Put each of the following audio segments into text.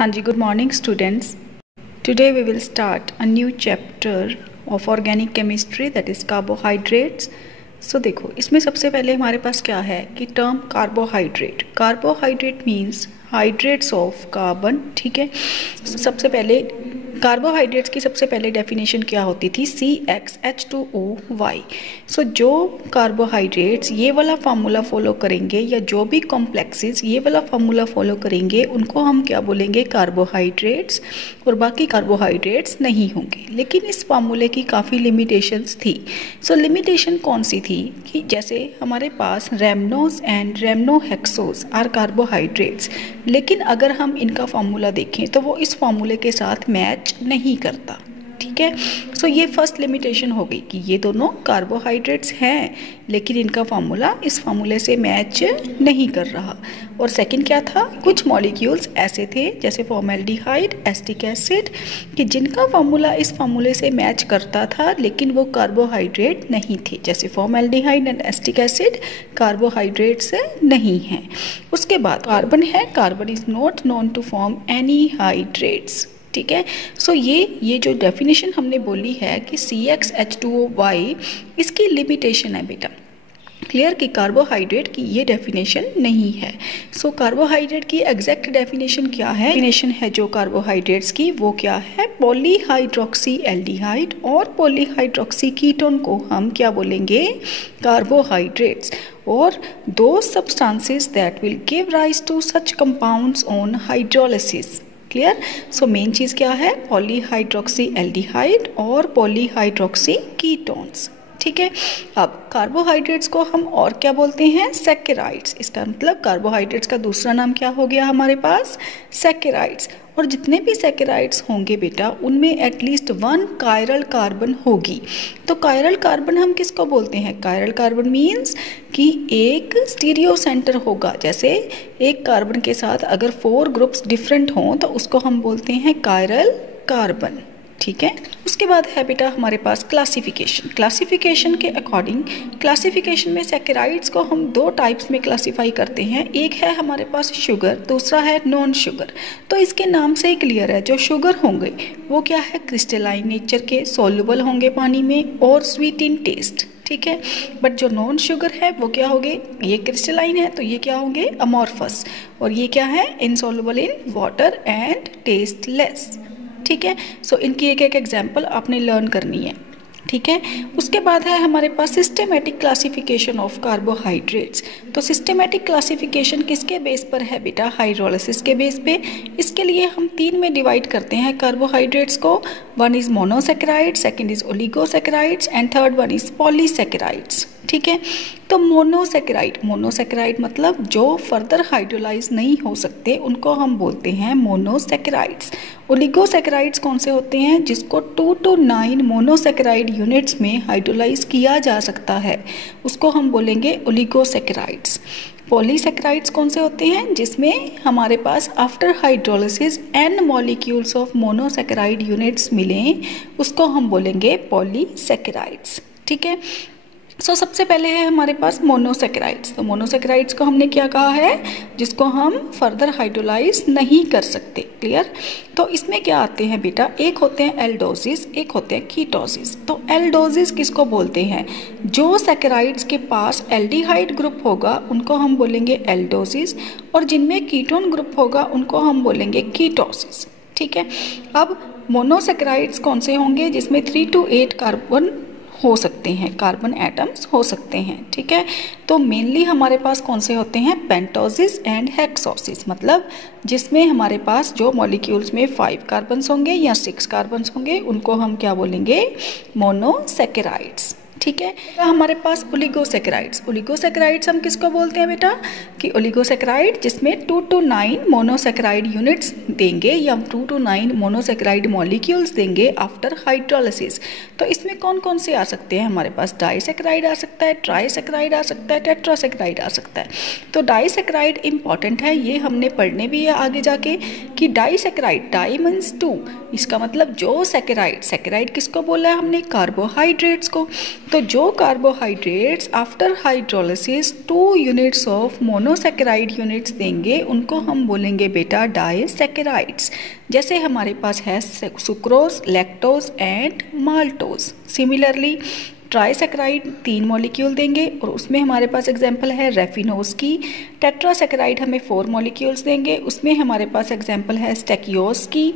Hanji, good morning students. Today we will start a new chapter of organic chemistry, that is carbohydrates. So देखो इसमें सबसे पहले हमारे पास क्या है कि term carbohydrate. Carbohydrate means hydrates of carbon. ठीक है, सबसे पहले कार्बोहाइड्रेट्स की सबसे पहले डेफिनेशन क्या होती थी? CXH2OY. सो जो कार्बोहाइड्रेट्स ये वाला फार्मूला फॉलो करेंगे या जो भी कॉम्प्लेक्सेस ये वाला फार्मूला फॉलो करेंगे उनको हम क्या बोलेंगे? कार्बोहाइड्रेट्स. और बाकी कार्बोहाइड्रेट्स नहीं होंगे. लेकिन इस फार्मूले की काफ़ी लिमिटेशंस थी. सो लिमिटेशन कौन सी थी कि जैसे हमारे पास रेमनोज एंड रेमनोहेक्सोज आर कार्बोहाइड्रेट्स, लेकिन अगर हम इनका फार्मूला देखें तो वो इस फार्मूले के साथ मैच नहीं करता. ठीक है, सो ये फर्स्ट लिमिटेशन हो गई कि ये दोनों कार्बोहाइड्रेट्स हैं लेकिन इनका फार्मूला इस फार्मूले से मैच नहीं कर रहा. और सेकंड क्या था? कुछ मॉलिक्यूल्स ऐसे थे जैसे फॉर्मेल्डिहाइड, एसिटिक एसिड, कि जिनका फार्मूला इस फार्मूले से मैच करता था लेकिन वो कार्बोहाइड्रेट नहीं थे. जैसे formaldehyde and acetic acid carbohydrates नहीं हैं. उसके बाद कार्बन है. Carbon is not known to form any hydrates. ठीक है, सो ये जो डेफिनेशन हमने बोली है कि CXH2OY, इसकी लिमिटेशन है बेटा. क्लियर कि कार्बोहाइड्रेट की ये डेफिनेशन नहीं है. सो कार्बोहाइड्रेट की एग्जैक्ट डेफिनेशन क्या है? डेफिनेशन है जो कार्बोहाइड्रेट्स की वो क्या है? पॉलीहाइड्रोक्सी एल्डिहाइड और पॉलीहाइड्रोक्सी कीटोन को हम क्या बोलेंगे? कार्बोहाइड्रेट्स. और दो substances that will give rise to such compounds on hydrolysis. Clear. So main चीज़ क्या है? पॉलीहाइड्रोक्सी एल्डिहाइड और पॉलीहाइड्रोक्सी कीटोन्स. ठीक है, अब कार्बोहाइड्रेट्स को हम और क्या बोलते हैं? सैकेराइड्स. इसका मतलब कार्बोहाइड्रेट्स का दूसरा नाम क्या हो गया हमारे पास? सैकेराइड्स. और जितने भी सैकेराइड्स होंगे बेटा उनमें एटलीस्ट वन कायरल कार्बन होगी. तो कायरल कार्बन हम किसको बोलते हैं? कायरल कार्बन मीन्स कि एक स्टीरियो सेंटर होगा. जैसे एक कार्बन के साथ अगर 4 ग्रुप्स डिफरेंट हों तो उसको हम बोलते हैं कायरल कार्बन. ठीक है, उसके बाद है बेटा हमारे पास क्लासिफिकेशन. क्लासिफिकेशन के अकॉर्डिंग क्लासिफिकेशन में सैकेराइड्स को हम 2 टाइप्स में क्लासिफाई करते हैं. एक है हमारे पास शुगर, दूसरा है नॉन शुगर. तो इसके नाम से ही क्लियर है, जो शुगर होंगे वो क्या है? क्रिस्टलाइन नेचर के, सॉल्युबल होंगे पानी में और स्वीट इन टेस्ट. ठीक है, बट जो नॉन शुगर है वो क्या होंगे? ये क्रिस्टलाइन है तो ये क्या होंगे? अमॉर्फस. और ये क्या है? Insoluble in water and tasteless. ठीक है, सो इनकी एक एक एग्जाम्पल आपने लर्न करनी है. ठीक है, उसके बाद है हमारे पास सिस्टेमेटिक क्लासिफिकेशन ऑफ कार्बोहाइड्रेट्स. तो सिस्टेमेटिक क्लासिफिकेशन किसके बेस पर है बेटा? हाइड्रोलिसिस के बेस पे. इसके लिए हम 3 में डिवाइड करते हैं कार्बोहाइड्रेट्स को. One is monosaccharide, second is oligosaccharides and third one is polysaccharides. ठीक है, तो मोनोसैकेराइड मतलब जो फर्दर हाइड्रोलाइज नहीं हो सकते उनको हम बोलते हैं मोनोसैकेराइड्स. ओलिगोसैकेराइड्स कौन से होते हैं? जिसको 2 to 9 मोनोसैकेराइड यूनिट्स में हाइड्रोलाइज किया जा सकता है, उसको हम बोलेंगे ओलिगोसैकेराइड्स. पॉलीसैकेराइड्स कौन से होते हैं? जिसमें हमारे पास after hydrolysis n molecules of monosaccharide units मिलें, उसको हम बोलेंगे पॉलीसैकेराइड्स. ठीक है, सो सबसे पहले है हमारे पास मोनोसैकेराइड्स. तो मोनोसैकेराइड्स को हमने क्या कहा है? जिसको हम फर्दर हाइड्रोलाइज नहीं कर सकते. क्लियर. तो इसमें क्या आते हैं बेटा? एक होते हैं एल्डोसिस, एक होते हैं कीटोसिस. तो एल्डोसिस किसको बोलते हैं? जो सैकेराइड्स के पास एल्डिहाइड ग्रुप होगा उनको हम बोलेंगे एल्डोसिस, और जिनमें कीटोन ग्रुप होगा उनको हम बोलेंगे कीटोसिस. ठीक है, अब मोनोसैकेराइड्स कौन से होंगे? जिसमें 3 to 8 कार्बन हो सकते हैं, कार्बन एटम्स हो सकते हैं. ठीक है, तो मेनली हमारे पास कौन से होते हैं? पेंटोसिस एंड हेक्सोसिस. मतलब जिसमें हमारे पास जो मॉलिक्यूल्स में 5 कार्बन्स होंगे या 6 कार्बन्स होंगे उनको हम क्या बोलेंगे? मोनोसैकेराइड्स. ठीक है, तो हमारे पास ओलिगोसैकेराइड्स हम किसको बोलते हैं बेटा? कि ओलिगोसैकेराइड जिसमें 2 to 9 मोनोसैकेराइड यूनिट्स देंगे या 2 to 9 मोनोसैकेराइड मॉलिक्यूल्स देंगे आफ्टर हाइड्रोलिसिस. तो इसमें कौन कौन से आ सकते हैं? हमारे पास डाइसैकेराइड आ सकता है, ट्राइसैकेराइड आ सकता है, टेट्रासैकेराइड आ सकता है. तो डाइसैकेराइड इंपॉर्टेंट है, ये हमने पढ़ने भी है आगे जाके कि डाइसैकेराइड, डाई मीन्स 2. इसका मतलब जो सैकेराइड किसको बोला है हमने? कार्बोहाइड्रेट्स को. तो जो carbohydrates after hydrolysis 2 units of monosaccharide units देंगे उनको हम बोलेंगे बेटा डाइसैकेराइड्स। जैसे हमारे पास है sucrose, lactose and maltose. Similarly trisaccharide 3 molecule देंगे और उसमें हमारे पास एग्जांपल है रेफिनोज की। टेट्रासैकेराइड हमें 4 मॉलिक्यूल्स देंगे, उसमें हमारे पास एग्जांपल है स्टेकियोज की।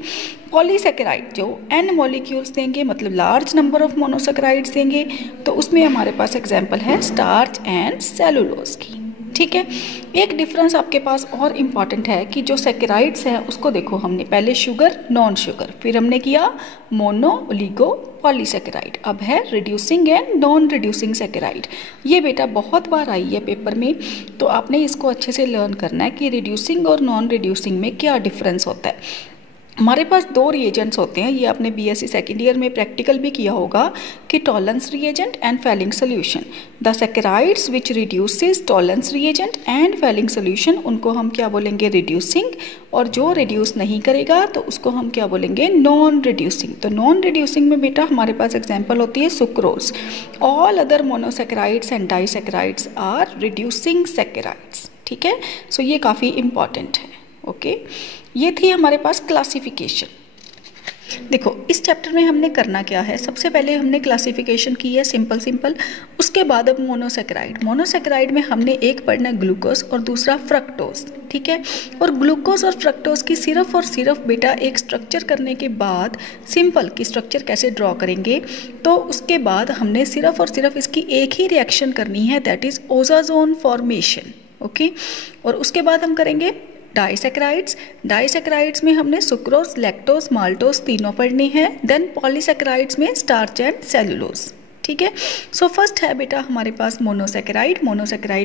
पॉलीसैकेराइड जो n मॉलिक्यूल्स देंगे, मतलब लार्ज नंबर ऑफ मोनोसैकेराइड्स देंगे, तो उसमें हमारे पास एग्जांपल है स्टार्च एंड सेलुलोज की। ठीक है, एक डिफरेंस आपके पास और इम्पॉर्टेंट है कि जो सैकेराइड्स हैं उसको देखो, हमने पहले शुगर, नॉन शुगर, फिर हमने किया मोनो, ओलिगो, पॉलीसैकेराइड, अब है reducing and non reducing saccharide. ये बेटा बहुत बार आई है पेपर में, तो आपने इसको अच्छे से लर्न करना है कि रिड्यूसिंग और नॉन रिड्यूसिंग में क्या डिफरेंस होता है। हमारे पास 2 रिएजेंट्स होते हैं, ये आपने बीएससी सेकेंड ईयर में प्रैक्टिकल भी किया होगा कि Tollens reagent and Fehling solution. The saccharides which reduces Tollens reagent and Fehling solution उनको हम क्या बोलेंगे, रिड्यूसिंग, और जो रिड्यूस नहीं करेगा तो उसको हम क्या बोलेंगे, नॉन रिड्यूसिंग। तो नॉन रिड्यूसिंग में बेटा हमारे पास एग्जाम्पल होती है sucrose. All other monosaccharides and disaccharides are reducing saccharides. ठीक है, सो ये काफ़ी इंपॉर्टेंट है। ओके, ये थी हमारे पास क्लासिफिकेशन। देखो इस चैप्टर में हमने करना क्या है, सबसे पहले हमने क्लासिफिकेशन की है सिंपल। उसके बाद अब मोनोसैकेराइड में हमने एक पढ़ना ग्लूकोज और दूसरा फ्रक्टोज। ठीक है, और ग्लूकोज और फ्रक्टोज की सिर्फ और सिर्फ बेटा एक स्ट्रक्चर करने के बाद, सिंपल कि स्ट्रक्चर कैसे ड्रॉ करेंगे, तो उसके बाद हमने सिर्फ और सिर्फ इसकी एक ही रिएक्शन करनी है, दैट इज ओजाजोन फॉर्मेशन। ओके, और उसके बाद हम करेंगे डाइसैकेराइड्स में हमने सुक्रोज, लैक्टोज, माल्टोज तीनों पढ़नी है। देन पॉलीसैकेराइड्स में स्टार्च एंड सेलुलोज। ठीक है, सो फर्स्ट है बेटा हमारे पास मोनोसैकेराइड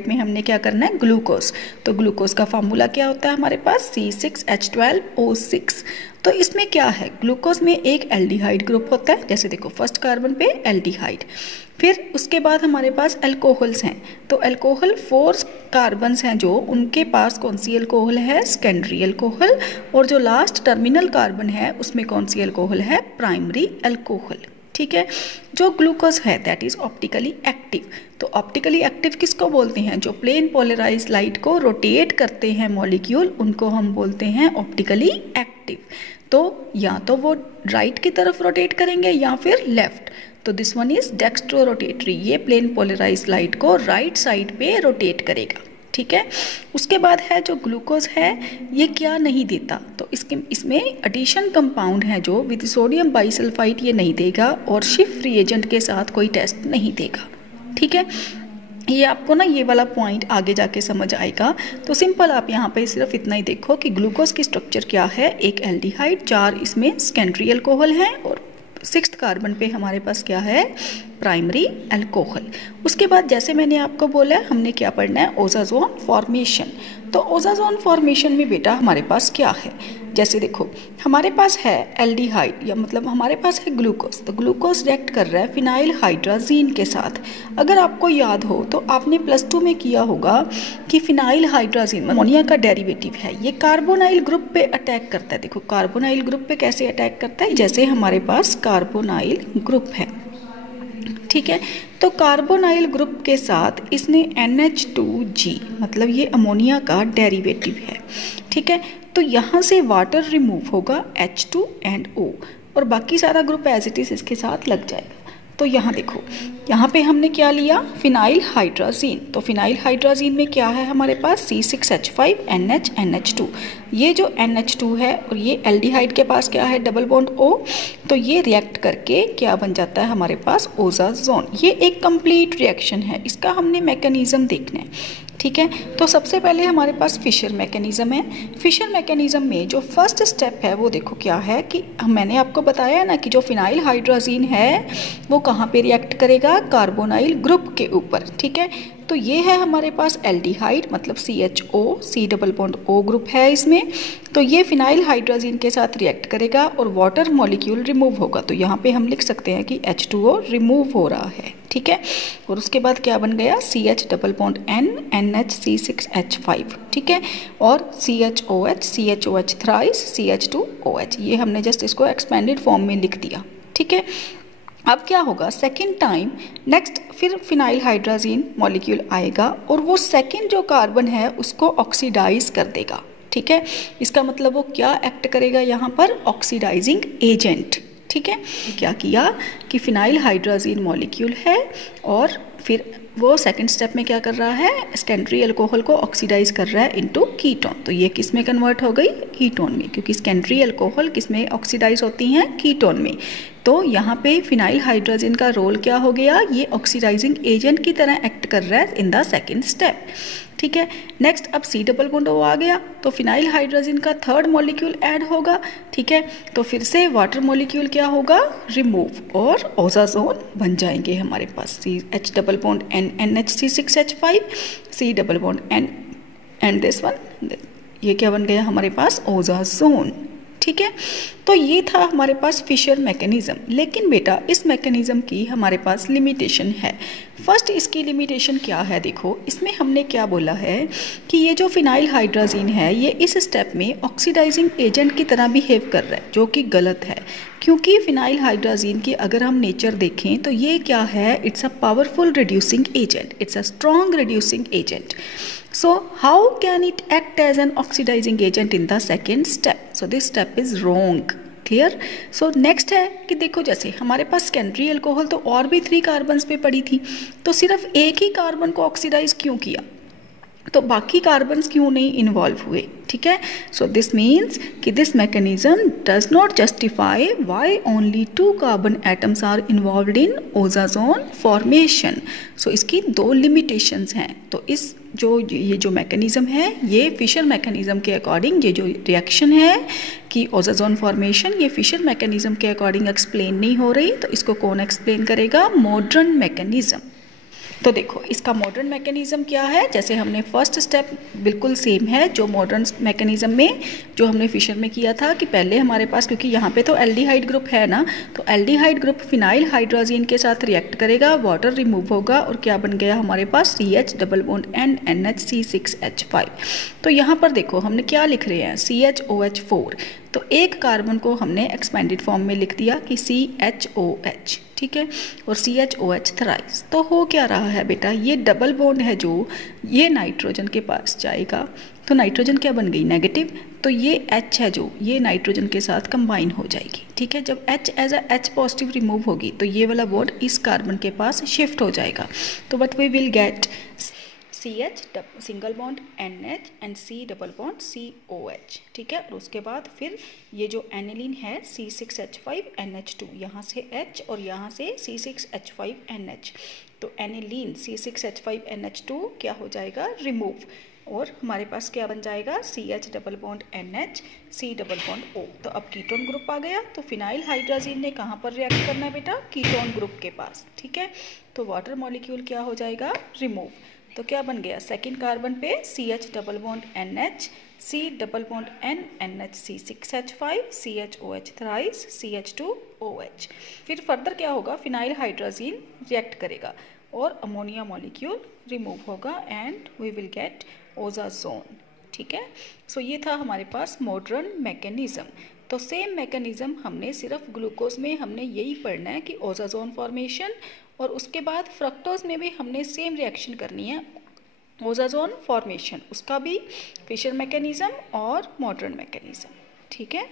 में हमने क्या करना है, ग्लूकोज। तो ग्लूकोज का फार्मूला क्या होता है हमारे पास, C6H12O6। तो इसमें क्या है, ग्लूकोज में एक एल्डिहाइड ग्रुप होता है, जैसे देखो फर्स्ट कार्बन पे एल्डिहाइड, फिर उसके बाद हमारे पास अल्कोहल्स हैं। तो अल्कोहल 4 कार्बन्स हैं जो, उनके पास कौन सी अल्कोहल है, सेकेंडरी अल्कोहल, और जो लास्ट टर्मिनल कार्बन है उसमें कौन सी अल्कोहल है, प्राइमरी अल्कोहल। ठीक है, जो ग्लूकोज है दैट इज ऑप्टिकली एक्टिव। तो ऑप्टिकली एक्टिव किसको बोलते हैं, जो प्लेन पोलराइज लाइट को रोटेट करते हैं मॉलिक्यूल, उनको हम बोलते हैं ऑप्टिकली एक्टिव। तो या तो वो राइट की तरफ रोटेट करेंगे या फिर लेफ्ट। तो this one is dextrorotatory, ये प्लेन पोलराइज लाइट को राइट साइड पे रोटेट करेगा। ठीक है, उसके बाद है जो ग्लूकोज है ये क्या नहीं देता, तो इसमें एडिशन कंपाउंड है जो विद सोडियम बाइसल्फाइड ये नहीं देगा, और शिफ्ट रिएजेंट के साथ कोई टेस्ट नहीं देगा। ठीक है, ये आपको ना ये वाला पॉइंट आगे जाके समझ आएगा। तो सिंपल आप यहाँ पे सिर्फ इतना ही देखो कि ग्लूकोज की स्ट्रक्चर क्या है, एक एल्डिहाइड, 4 इसमें सेकेंडरी अल्कोहल हैं, और 6th कार्बन पे हमारे पास क्या है, प्राइमरी अल्कोहल। उसके बाद जैसे मैंने आपको बोला हमने क्या पढ़ना है, ओजाजोन फॉर्मेशन। तो ओजाजोन फॉर्मेशन में बेटा हमारे पास क्या है, जैसे देखो हमारे पास है एल्डिहाइड, या मतलब हमारे पास है ग्लूकोज। तो ग्लूकोज रिएक्ट कर रहा है फिनाइल हाइड्राजीन के साथ। अगर आपको याद हो तो आपने +2 में किया होगा कि फिनाइल हाइड्राजीन अमोनिया का डेरिवेटिव है, ये कार्बोनाइल ग्रुप पे अटैक करता है। देखो कार्बोनाइल ग्रुप पे कैसे अटैक करता है, जैसे हमारे पास कार्बोनाइल ग्रुप है। ठीक है, तो कार्बोनाइल ग्रुप के साथ इसने NH2G, मतलब ये अमोनिया का डेरिवेटिव है। ठीक है, तो यहाँ से वाटर रिमूव होगा H2 एंड O, और बाकी सारा ग्रुप एज इट इज इसके साथ लग जाएगा। तो यहाँ देखो, यहाँ पे हमने क्या लिया, फिनाइल हाइड्राजीन। तो फिनाइल हाइड्राजीन में क्या है हमारे पास, C6H5NH NH2। ये जो NH2 है और ये एल्डिहाइड के पास क्या है, डबल बॉन्ड O। तो ये रिएक्ट करके क्या बन जाता है हमारे पास, ओजाजोन। ये एक कंप्लीट रिएक्शन है, इसका हमने मैकेनिज्म देखना है। ठीक है, तो सबसे पहले हमारे पास फिशर मैकेनिज्म है। फिशर मैकेनिज्म में जो फर्स्ट स्टेप है वो देखो क्या है, कि मैंने आपको बताया ना कि जो फिनाइल हाइड्राजीन है वो कहाँ पे रिएक्ट करेगा, कार्बोनाइल ग्रुप के ऊपर। ठीक है, तो ये है हमारे पास एल्डिहाइड, मतलब CHO, C double bond O group है इसमें। तो ये फिनाइल हाइड्राजीन के साथ रिएक्ट करेगा और वाटर मॉलिक्यूल रिमूव होगा। तो यहाँ पे हम लिख सकते हैं कि H2O रिमूव हो रहा है। ठीक है, और उसके बाद क्या बन गया, CH double bond N NH C6H5। ठीक है, और CHOH थ्राइस CH2OH, ये हमने जस्ट इसको एक्सपेंडेड फॉर्म में लिख दिया। ठीक है, अब क्या होगा, सेकेंड टाइम नेक्स्ट फिर फिनाइल हाइड्राजीन मॉलिक्यूल आएगा और वो सेकेंड जो कार्बन है उसको ऑक्सीडाइज कर देगा। ठीक है, इसका मतलब वो क्या एक्ट करेगा यहाँ पर, ऑक्सीडाइजिंग एजेंट। ठीक है, क्या किया कि फिनाइल हाइड्राजीन मॉलिक्यूल है और फिर वो सेकंड स्टेप में क्या कर रहा है, सेकेंडरी अल्कोहल को ऑक्सीडाइज कर रहा है इनटू कीटोन। तो ये किस में कन्वर्ट हो गई, कीटोन में, क्योंकि सेकेंडरी अल्कोहल किस में ऑक्सीडाइज होती हैं, कीटोन में। तो यहाँ पे फिनाइल हाइड्रोजन का रोल क्या हो गया, ये ऑक्सीडाइजिंग एजेंट की तरह एक्ट कर रहा है इन द सेकेंड स्टेप। ठीक है, नेक्स्ट अब सी डबल बॉन्ड ओ आ गया तो फिनाइल हाइड्रोजन का थर्ड मॉलिक्यूल ऐड होगा। ठीक है, तो फिर से वाटर मॉलिक्यूल क्या होगा, रिमूव और ओजाजोन बन जाएंगे हमारे पास। C H double bond N N H C6H5, C double bond N and this one, ये क्या बन गया हमारे पास, ओजाजोन। ठीक है, तो ये था हमारे पास फिशर मैकेनिज्म। लेकिन बेटा इस मैकेनिज्म की हमारे पास लिमिटेशन है। फर्स्ट इसकी लिमिटेशन क्या है, देखो इसमें हमने क्या बोला है कि ये जो फिनाइल हाइड्राजीन है ये इस स्टेप में ऑक्सीडाइजिंग एजेंट की तरह बिहेव कर रहा है, जो कि गलत है। क्योंकि फिनाइल हाइड्राजीन की अगर हम नेचर देखें तो ये क्या है, it's a powerful reducing agent, it's a strong reducing agent. So how can it act as an oxidizing agent in the second step? So this step is wrong. Clear. So next है कि देखो जैसे हमारे पास secondary alcohol तो और भी 3 carbons पे पड़ी थी, तो सिर्फ एक ही कार्बन को ऑक्सीडाइज क्यों किया, तो बाकी कार्बन्स क्यों नहीं इन्वॉल्व हुए। ठीक है, सो दिस मीन्स कि this mechanism does not justify why only 2 carbon atoms are involved in osazone formation. So इसकी 2 लिमिटेशंस हैं। तो इस ये जो मैकेनिज्म है ये फिशर मैकेनिज्म के अकॉर्डिंग, ये जो रिएक्शन है कि ओजाजोन फॉर्मेशन, ये फिशर मैकेनिज्म के अकॉर्डिंग एक्सप्लेन नहीं हो रही। तो इसको कौन एक्सप्लेन करेगा, मॉडर्न मैकेनिज्म। तो देखो इसका मॉडर्न मैकेनिज्म क्या है, जैसे हमने फर्स्ट स्टेप बिल्कुल सेम है जो मॉडर्न मैकेनिज्म में जो हमने फिशर में किया था कि पहले हमारे पास, क्योंकि यहाँ पे तो एल्डिहाइड ग्रुप है ना, तो एल्डिहाइड ग्रुप फिनाइल हाइड्रोजीन के साथ रिएक्ट करेगा, वाटर रिमूव होगा और क्या बन गया हमारे पास, CH double bond NH C6H5। तो यहाँ पर देखो हमने क्या लिख रहे हैं, CHOH4। तो एक कार्बन को हमने एक्सपेंडेड फॉर्म में लिख दिया कि CHOH। ठीक है, और CHOH थ्राइस। तो हो क्या रहा है बेटा, ये डबल बॉन्ड है जो ये नाइट्रोजन के पास जाएगा, तो नाइट्रोजन क्या बन गई, नेगेटिव। तो ये H है जो ये नाइट्रोजन के साथ कंबाइन हो जाएगी। ठीक है, जब H as a H positive remove होगी तो ये वाला बॉन्ड इस कार्बन के पास शिफ्ट हो जाएगा। तो but we will get CH single bond NH and C double bond COH। ठीक है, और उसके बाद फिर ये जो एनिलीन है C6H5NH2, यहाँ से H और यहाँ से C6H5NH। तो एनिलीन C6H5NH2 क्या हो जाएगा, रिमूव, और हमारे पास क्या बन जाएगा, CH double bond NH C double bond O। तो अब कीटोन ग्रुप आ गया। तो फिनाइल हाइड्राजीन ने कहाँ पर रिएक्ट करना है बेटा, कीटोन ग्रुप के पास। ठीक है, तो वाटर मॉलिक्यूल क्या हो जाएगा, रिमूव। तो क्या बन गया, सेकेंड कार्बन पे CH double bond NH C double bond N NH C6H5 CHOH thrice CH2OH। फिर फर्दर क्या होगा, फिनाइल हाइड्राजीन रिएक्ट करेगा और अमोनिया मॉलिक्यूल रिमूव होगा एंड वी विल गेट ओजाजोन। ठीक है, सो ये था हमारे पास मॉडर्न मैकेनिज्म। तो सेम मैकेनिज्म हमने सिर्फ ग्लूकोज में हमने यही पढ़ना है कि ओजाजोन फॉर्मेशन, और उसके बाद फ्रक्टोज में भी हमने सेम रिएक्शन करनी है, ओजाजोन फॉर्मेशन, उसका भी फिशर मैकेनिज्म और मॉडर्न मैकेनिज्म। ठीक है।